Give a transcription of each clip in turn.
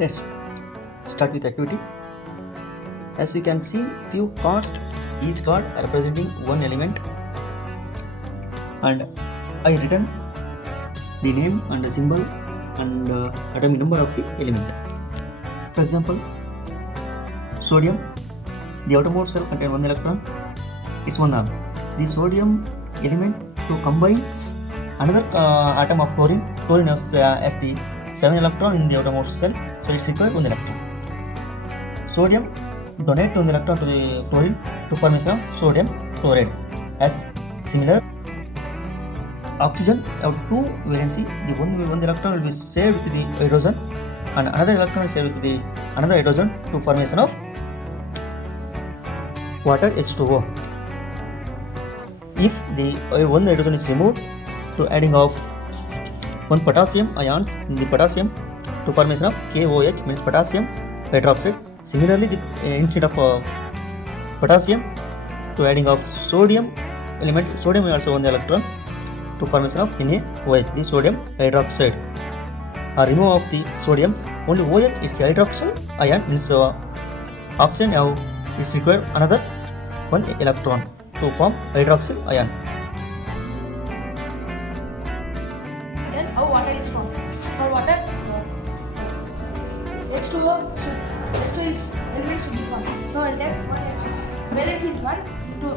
Let's start with activity. As we can see, few cards, each card representing one element, and I written the name and the symbol and atomic number of the element. For example, sodium, the outermost cell contains one electron, it's one arm. The sodium element to combine another atom of chlorine has the 7 electron in the outermost cell, so it's required 1 electron. Sodium donate 1 electron to the chlorine to formation of sodium chloride. As similar, oxygen have 2 valency. The one electron will be saved with the hydrogen and another electron is saved with the another hydrogen to formation of water H2O. If the one hydrogen is removed, to adding of 1 potassium ions in the potassium to formation of KOH, means potassium hydroxide. Similarly, instead of potassium, to adding of sodium element, sodium is also 1 electron to formation of NaOH, the sodium hydroxide. Remove of the sodium, only OH is the hydroxyl ion, means oxygen is required another 1 electron to form hydroxyl ion. Then how water is formed? For water, H2O is element should be formed. So I'll take 1 H2. Valency is 1, 2,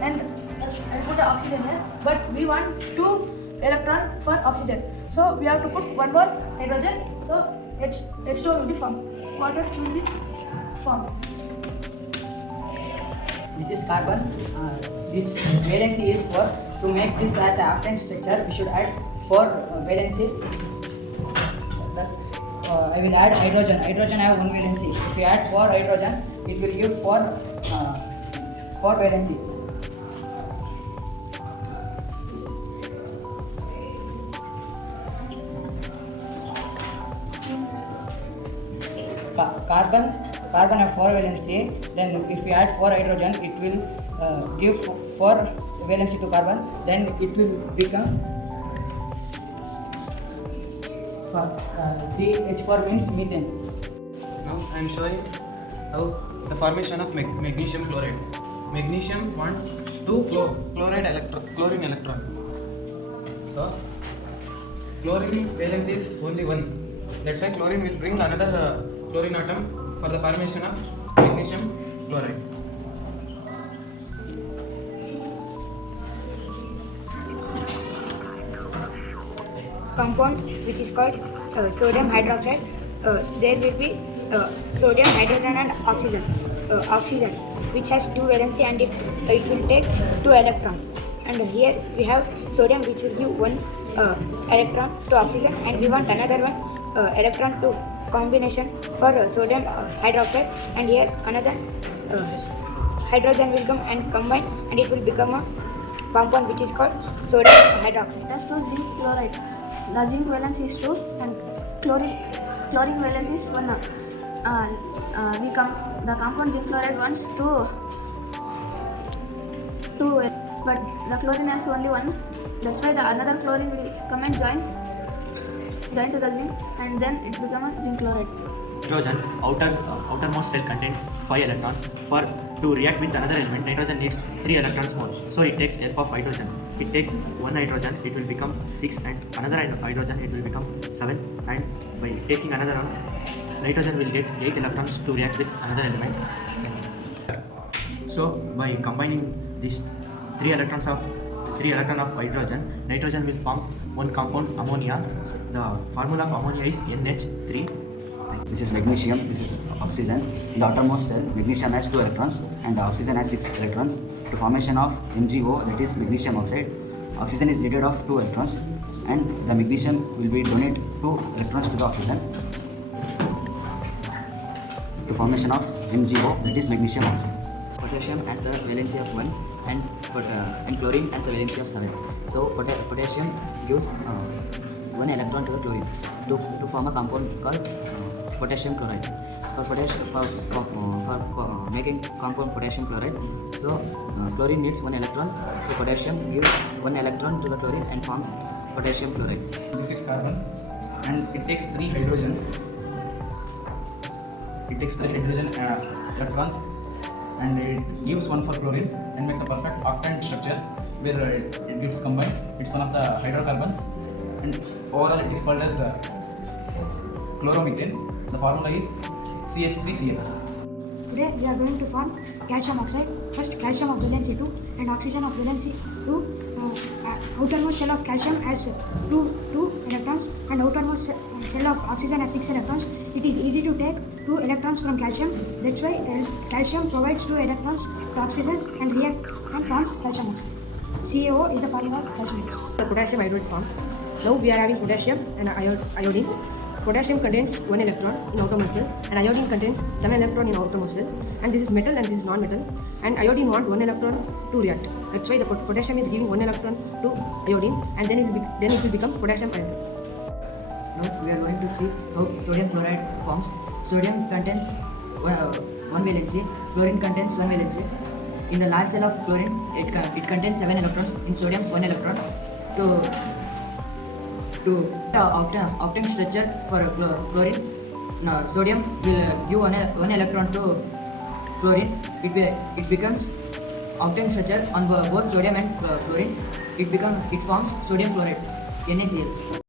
and I'll put the oxygen here. But we want 2 electron for oxygen. So we have to put 1 more hydrogen. So H2O will be formed. Water will be formed. This is carbon. This valency is 4. To make this as an octane structure, we should add 4 valency. I will add hydrogen. Hydrogen have 1 valency. If you add 4 hydrogen, it will give 4 valency. Carbon have 4 valency. Then if you add 4 hydrogen, it will give 4 valency to carbon. Then it will become CH4 means methane. Now I am showing how the formation of magnesium chloride. Magnesium wants 2 chlorine electron. So chlorine's valence is only 1. That's why chlorine will bring another chlorine atom for the formation of magnesium chloride. Compound which is called sodium hydroxide. There will be sodium, hydrogen and oxygen which has 2 valency and it will take 2 electrons. And here we have sodium which will give 1 electron to oxygen, and we want another 1 electron to combination for sodium hydroxide, and here another hydrogen will come and combine and it will become a compound which is called sodium hydroxide. That's 2 zinc chloride. The zinc valence is 2 and chlorine valence is 1. The compound zinc chloride wants 2, but the chlorine has only 1. That's why the another chlorine will come and join to the zinc, and then it becomes a zinc chloride. Nitrogen outermost cell contains 5 electrons. To react with another element, nitrogen needs 3 electrons more. So it takes help of hydrogen. It takes 1 hydrogen, it will become 6, and another hydrogen, it will become 7. And by taking another one, nitrogen will get 8 electrons to react with another element. So by combining these 3 electrons of hydrogen, nitrogen will form 1 compound ammonia. So the formula of ammonia is NH3. This is magnesium, this is oxygen. In the outermost cell, magnesium has 2 electrons and oxygen has 6 electrons. To formation of MgO, that is magnesium oxide, oxygen is needed of 2 electrons and the magnesium will be donate 2 electrons to the oxygen. To formation of MgO, that is magnesium oxide. Potassium has the valency of 1 and chlorine has the valency of 7. So potassium gives 1 electron to the chlorine to form a compound called potassium chloride. For making compound potassium chloride, so chlorine needs 1 electron, so potassium gives 1 electron to the chlorine and forms potassium chloride. This is carbon and it takes 3 hydrogen. it takes 3 hydrogen electrons and it gives 1 for chlorine and makes a perfect octant structure where it gets combined. It's one of the hydrocarbons and overall it is called as chloromethane. The formula is CH3Cl. Today we are going to form calcium oxide. First, calcium of valency 2 and oxygen of valency 2. Outermost shell of calcium has 2 electrons and outermost shell of oxygen has 6 electrons. It is easy to take 2 electrons from calcium. That's why calcium provides 2 electrons to oxygen and react and forms calcium oxide. CaO is the formula of calcium oxide. The potassium iodide form. Now we are having potassium and iodine. Potassium contains 1 electron in outermost cell and iodine contains 7 electron in outermost cell, and this is metal and this is non-metal, and iodine want 1 electron to react. That's why the potassium is giving 1 electron to iodine, and then it will become potassium iodide. Now we are going to see how sodium chloride forms. Sodium contains 1 valency, chlorine contains 1 valency. In the last cell of chlorine, it contains 7 electrons. In sodium, 1 electron. To octant structure for chlorine, now sodium will give 1 electron to chlorine. It becomes octant structure on both sodium and chlorine. It forms sodium chloride, NaCl.